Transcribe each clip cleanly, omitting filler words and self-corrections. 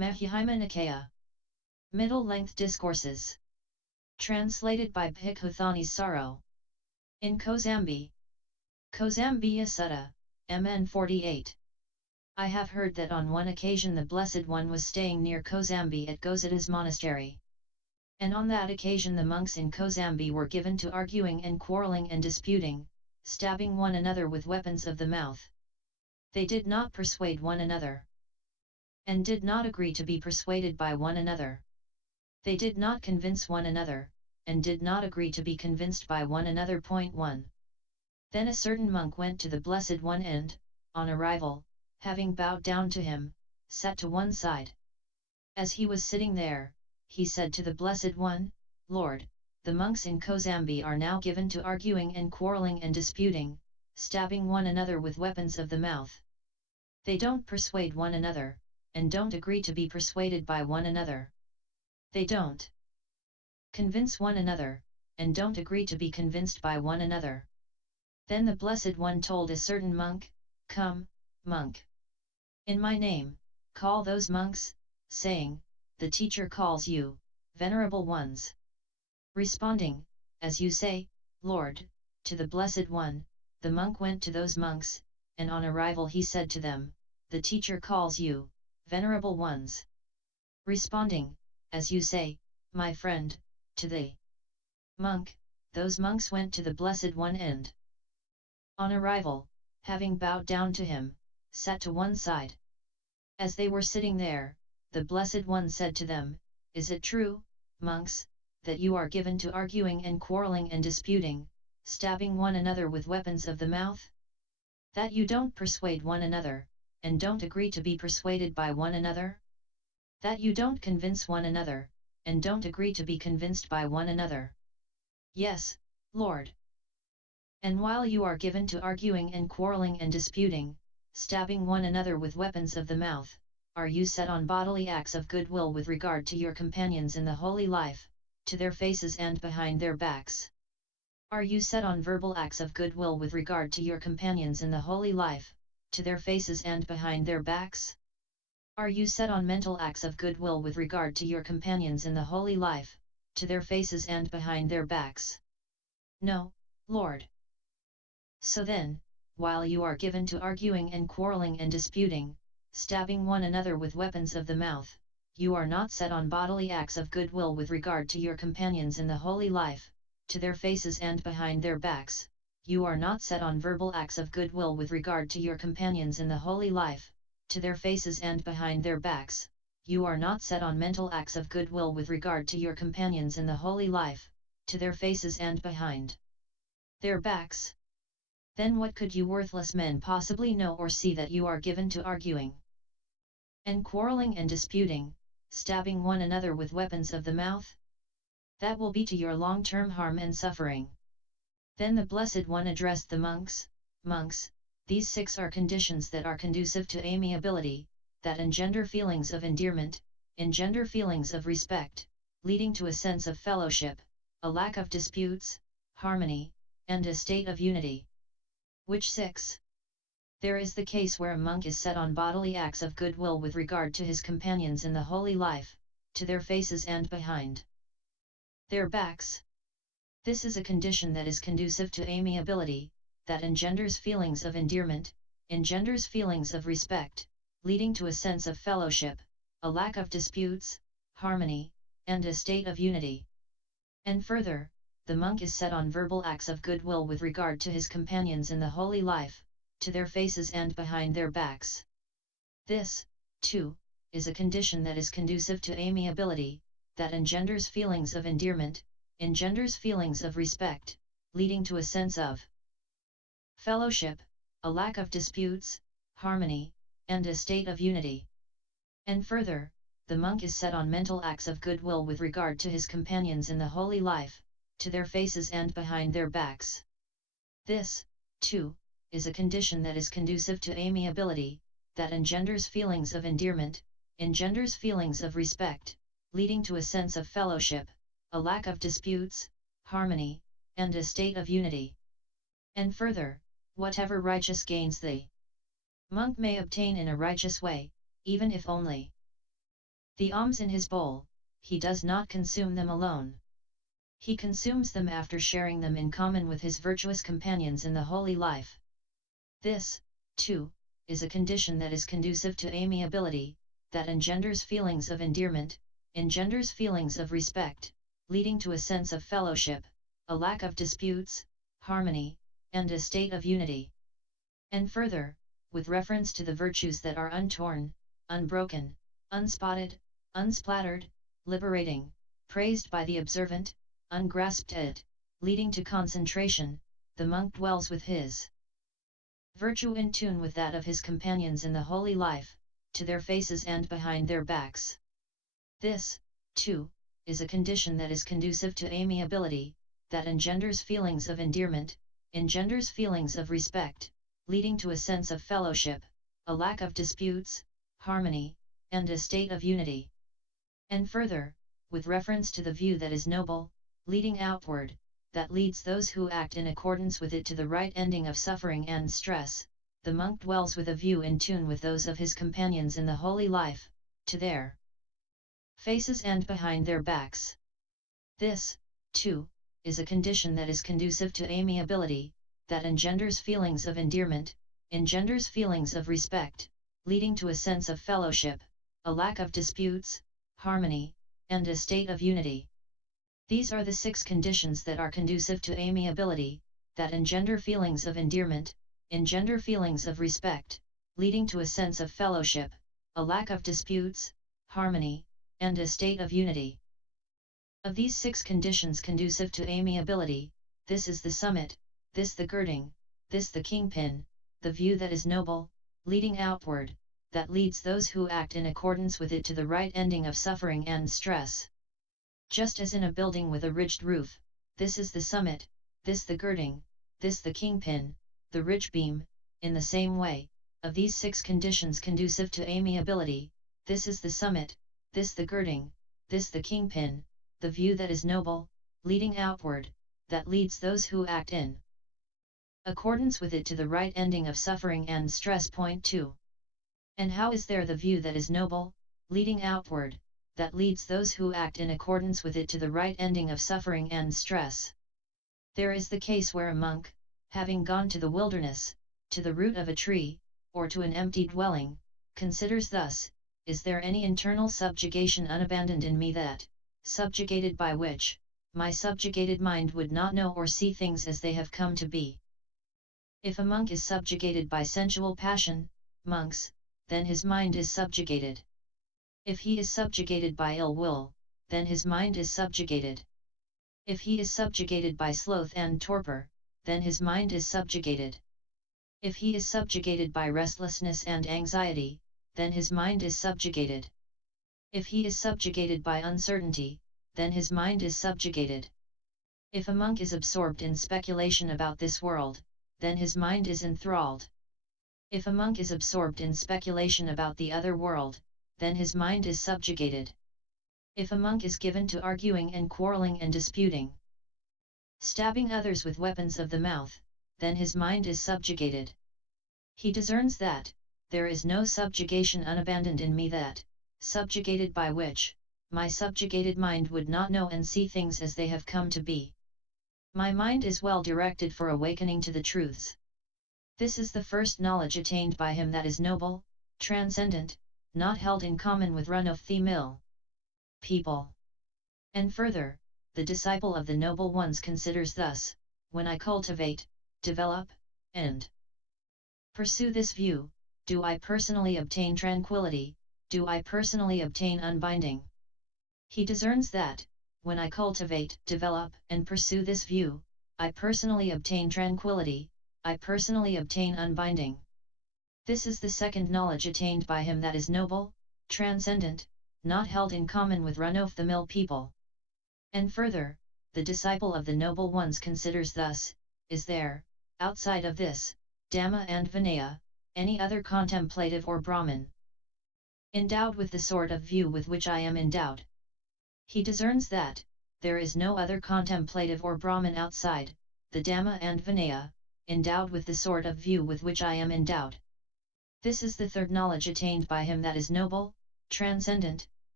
Majjhima Nikaya. Middle-length discourses. Translated by Bhikkhu Thanissaro. In Kosambi. Kosambi Sutta, MN 48. I have heard that on one occasion the Blessed One was staying near Kosambi at Gosada's monastery. And on that occasion the monks in Kosambi were given to arguing and quarreling and disputing, stabbing one another with weapons of the mouth. They did not persuade one another, and did not agree to be persuaded by one another. They did not convince one another, and did not agree to be convinced by one another. 1. Then a certain monk went to the Blessed One and, on arrival, having bowed down to him, sat to one side. As he was sitting there, he said to the Blessed One, Lord, the monks in Kosambi are now given to arguing and quarreling and disputing, stabbing one another with weapons of the mouth. They don't persuade one another, and don't agree to be persuaded by one another. They don't convince one another, and don't agree to be convinced by one another. Then the Blessed One told a certain monk, Come, monk. In my name, call those monks, saying, the teacher calls you, venerable ones. Responding, as you say, Lord, to the Blessed One, the monk went to those monks, and on arrival he said to them, the teacher calls you, venerable ones. Responding, as you say, my friend, to the monk, those monks went to the Blessed One and, on arrival, having bowed down to him, sat to one side. As they were sitting there, the Blessed One said to them, Is it true, monks, that you are given to arguing and quarreling and disputing, stabbing one another with weapons of the mouth? That you don't persuade one another, and don't agree to be persuaded by one another? That you don't convince one another, and don't agree to be convinced by one another? Yes, Lord. And while you are given to arguing and quarreling and disputing, stabbing one another with weapons of the mouth, are you set on bodily acts of goodwill with regard to your companions in the holy life, to their faces and behind their backs? Are you set on verbal acts of goodwill with regard to your companions in the holy life, to their faces and behind their backs? Are you set on mental acts of goodwill with regard to your companions in the holy life, to their faces and behind their backs? No, Lord. So then, while you are given to arguing and quarreling and disputing, stabbing one another with weapons of the mouth, you are not set on bodily acts of goodwill with regard to your companions in the holy life, to their faces and behind their backs. You are not set on verbal acts of goodwill with regard to your companions in the holy life, to their faces and behind their backs. You are not set on mental acts of goodwill with regard to your companions in the holy life, to their faces and behind their backs. Then what could you worthless men possibly know or see that you are given to arguing and quarreling and disputing, stabbing one another with weapons of the mouth? That will be to your long-term harm and suffering. Then the Blessed One addressed the monks, Monks, these 6 are conditions that are conducive to amiability, that engender feelings of endearment, engender feelings of respect, leading to a sense of fellowship, a lack of disputes, harmony, and a state of unity. Which 6? There is the case where a monk is set on bodily acts of goodwill with regard to his companions in the holy life, to their faces and behind their backs. This is a condition that is conducive to amiability, that engenders feelings of endearment, engenders feelings of respect, leading to a sense of fellowship, a lack of disputes, harmony, and a state of unity. And further, the monk is set on verbal acts of goodwill with regard to his companions in the holy life, to their faces and behind their backs. This, too, is a condition that is conducive to amiability, that engenders feelings of endearment, engenders feelings of respect, leading to a sense of fellowship, a lack of disputes, harmony, and a state of unity. And further, the monk is set on mental acts of goodwill with regard to his companions in the holy life, to their faces and behind their backs. This, too, is a condition that is conducive to amiability, that engenders feelings of endearment, engenders feelings of respect, leading to a sense of fellowship, a lack of disputes, harmony, and a state of unity. And further, whatever righteous gains the monk may obtain in a righteous way, even if only The alms in his bowl, he does not consume them alone. He consumes them after sharing them in common with his virtuous companions in the holy life. This, too, is a condition that is conducive to amiability, that engenders feelings of endearment, engenders feelings of respect, leading to a sense of fellowship, a lack of disputes, harmony, and a state of unity. And further, with reference to the virtues that are untorn, unbroken, unspotted, unsplattered, liberating, praised by the observant, ungrasped, leading to concentration, the monk dwells with his virtue in tune with that of his companions in the holy life, to their faces and behind their backs. This, too, is a condition that is conducive to amiability, that engenders feelings of endearment, engenders feelings of respect, leading to a sense of fellowship, a lack of disputes, harmony, and a state of unity. And further, with reference to the view that is noble, leading outward, that leads those who act in accordance with it to the right ending of suffering and stress, the monk dwells with a view in tune with those of his companions in the holy life, to their faces and behind their backs. This, too, is a condition that is conducive to amiability, that engenders feelings of endearment, engenders feelings of respect, leading to a sense of fellowship, a lack of disputes, harmony, and a state of unity. These are the 6 conditions that are conducive to amiability, that engender feelings of endearment, engender feelings of respect, leading to a sense of fellowship, a lack of disputes, harmony, and a state of unity. Of these 6 conditions conducive to amiability, this is the summit, this the girding, this the kingpin, the view that is noble, leading outward, that leads those who act in accordance with it to the right ending of suffering and stress. Just as in a building with a ridged roof, this is the summit, this the girding, this the kingpin, the ridge beam, in the same way, of these 6 conditions conducive to amiability, this is the summit, this the girding, this the kingpin, the view that is noble, leading outward, that leads those who act in accordance with it to the right ending of suffering and stress. Point 2. And how is there the view that is noble, leading outward, that leads those who act in accordance with it to the right ending of suffering and stress? There is the case where a monk, having gone to the wilderness, to the root of a tree, or to an empty dwelling, considers thus: is there any internal subjugation unabandoned in me that, subjugated by which, my subjugated mind would not know or see things as they have come to be? If a monk is subjugated by sensual passion, monks, then his mind is subjugated. If he is subjugated by ill will, then his mind is subjugated. If he is subjugated by sloth and torpor, then his mind is subjugated. If he is subjugated by restlessness and anxiety, then his mind is subjugated. If he is subjugated by uncertainty, then his mind is subjugated. If a monk is absorbed in speculation about this world, then his mind is enthralled. If a monk is absorbed in speculation about the other world, then his mind is subjugated. If a monk is given to arguing and quarreling and disputing, stabbing others with weapons of the mouth, then his mind is subjugated. He discerns that, there is no subjugation unabandoned in me that, subjugated by which, my subjugated mind would not know and see things as they have come to be. My mind is well directed for awakening to the truths. This is the first knowledge attained by him that is noble, transcendent, not held in common with run-of-the-mill people. And further, the disciple of the noble ones considers thus: when I cultivate, develop, and pursue this view, do I personally obtain tranquility, do I personally obtain unbinding? He discerns that, when I cultivate, develop, and pursue this view, I personally obtain tranquility, I personally obtain unbinding. This is the second knowledge attained by him that is noble, transcendent, not held in common with run-of-the-mill people. And further, the disciple of the noble ones considers thus: is there, outside of this, Dhamma and Vinaya, any other contemplative or Brahmin, endowed with the sort of view with which I am endowed? He discerns that, there is no other contemplative or Brahmin outside, the Dhamma and Vinaya, endowed with the sort of view with which I am endowed. This is the third knowledge attained by him that is noble, transcendent,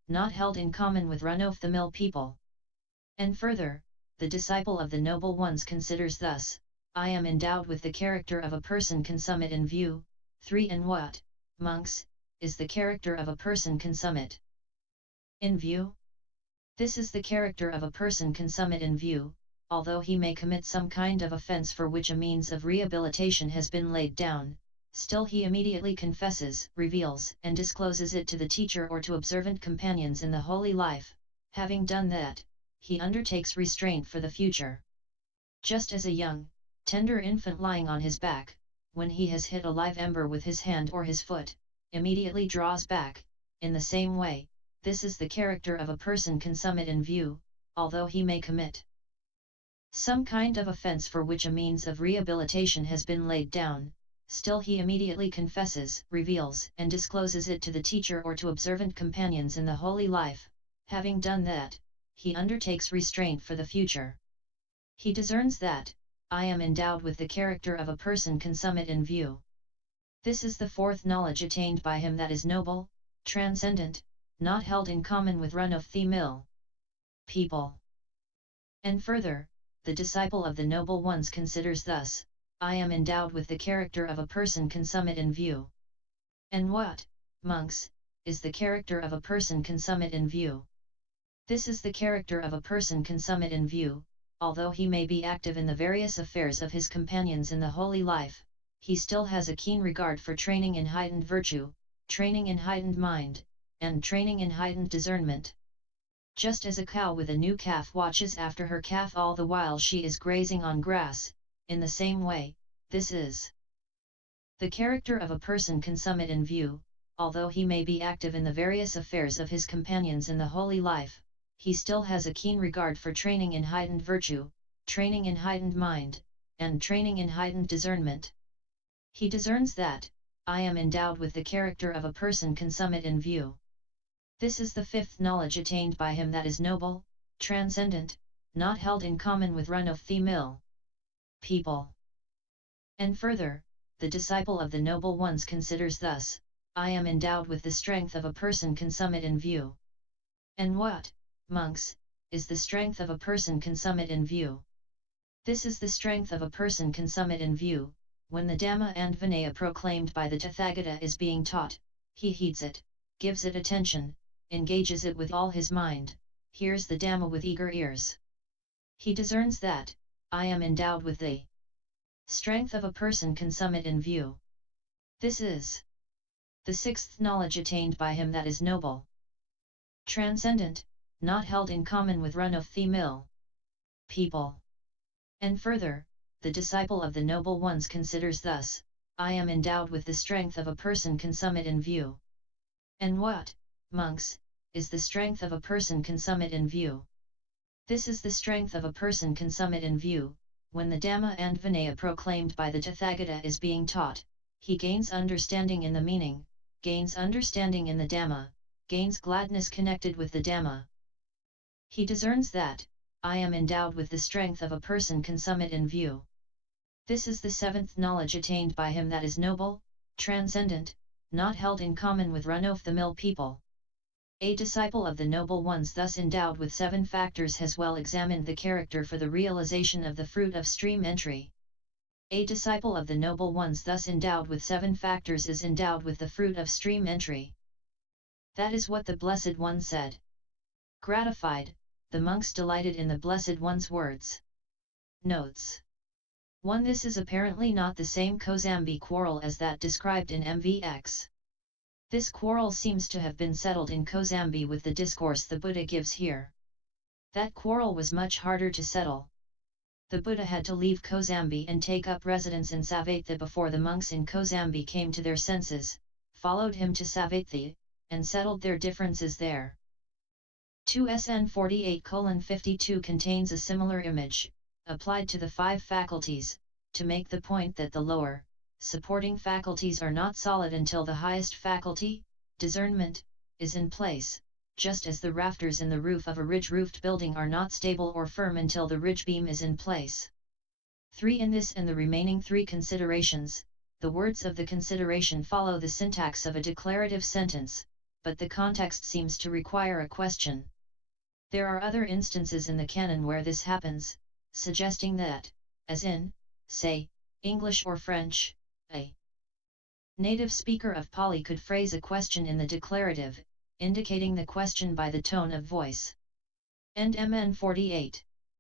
not held in common with run-of-the-mill people. And further, the disciple of the noble ones considers thus, I am endowed with the character of a person consummate in view. 3. And what, monks, is the character of a person consummate in view? This is the character of a person consummate in view, although he may commit some kind of offense for which a means of rehabilitation has been laid down, still he immediately confesses, reveals, and discloses it to the teacher or to observant companions in the holy life. Having done that, he undertakes restraint for the future. Just as a young, tender infant lying on his back, when he has hit a live ember with his hand or his foot, immediately draws back, in the same way, this is the character of a person consummate in view, although he may commit some kind of offense for which a means of rehabilitation has been laid down, still he immediately confesses, reveals, and discloses it to the teacher or to observant companions in the holy life. Having done that, he undertakes restraint for the future. He discerns that, I am endowed with the character of a person consummate in view. This is the fourth knowledge attained by him that is noble, transcendent, not held in common with run-of-the-mill people. And further, the disciple of the noble ones considers thus, I am endowed with the character of a person consummate in view. And what, monks, is the character of a person consummate in view? This is the character of a person consummate in view, although he may be active in the various affairs of his companions in the holy life, he still has a keen regard for training in heightened virtue, training in heightened mind, and training in heightened discernment. Just as a cow with a new calf watches after her calf all the while she is grazing on grass, in the same way, this is the character of a person consummate in view, although he may be active in the various affairs of his companions in the holy life, he still has a keen regard for training in heightened virtue, training in heightened mind, and training in heightened discernment. He discerns that, I am endowed with the character of a person consummate in view. This is the fifth knowledge attained by him that is noble, transcendent, not held in common with run-of-the-mill people. And further, the disciple of the noble ones considers thus, I am endowed with the strength of a person consummate in view. And what, monks, is the strength of a person consummate in view? This is the strength of a person consummate in view, when the Dhamma and Vinaya proclaimed by the Tathagata is being taught, he heeds it, gives it attention, engages it with all his mind, hears the Dhamma with eager ears. He discerns that, I am endowed with the strength of a person consummate in view. This is the sixth knowledge attained by him that is noble, transcendent, not held in common with run-of-the-mill people. And further, the disciple of the noble ones considers thus, I am endowed with the strength of a person consummate in view. And what, monks, is the strength of a person consummate in view? This is the strength of a person consummate in view, when the Dhamma and Vinaya proclaimed by the Tathagata is being taught, he gains understanding in the meaning, gains understanding in the Dhamma, gains gladness connected with the Dhamma. He discerns that, I am endowed with the strength of a person consummate in view. This is the seventh knowledge attained by him that is noble, transcendent, not held in common with run-of-the-mill people. A disciple of the noble ones thus endowed with 7 factors has well examined the character for the realization of the fruit of stream entry. A disciple of the noble ones thus endowed with 7 factors is endowed with the fruit of stream entry. That is what the Blessed One said. Gratified, the monks delighted in the Blessed One's words. Notes. 1. This is apparently not the same Kosambi quarrel as that described in MVX. This quarrel seems to have been settled in Kosambi with the discourse the Buddha gives here. That quarrel was much harder to settle. The Buddha had to leave Kosambi and take up residence in Savatthi before the monks in Kosambi came to their senses, followed him to Savatthi, and settled their differences there. 2 SN 48:52 contains a similar image, applied to the 5 faculties, to make the point that the lower, supporting faculties are not solid until the highest faculty, discernment, is in place, just as the rafters in the roof of a ridge-roofed building are not stable or firm until the ridge beam is in place. 3. In this and the remaining 3 considerations, the words of the consideration follow the syntax of a declarative sentence, but the context seems to require a question. There are other instances in the canon where this happens, suggesting that, as in, say, English or French, a native speaker of Pali could phrase a question in the declarative, indicating the question by the tone of voice. End MN 48.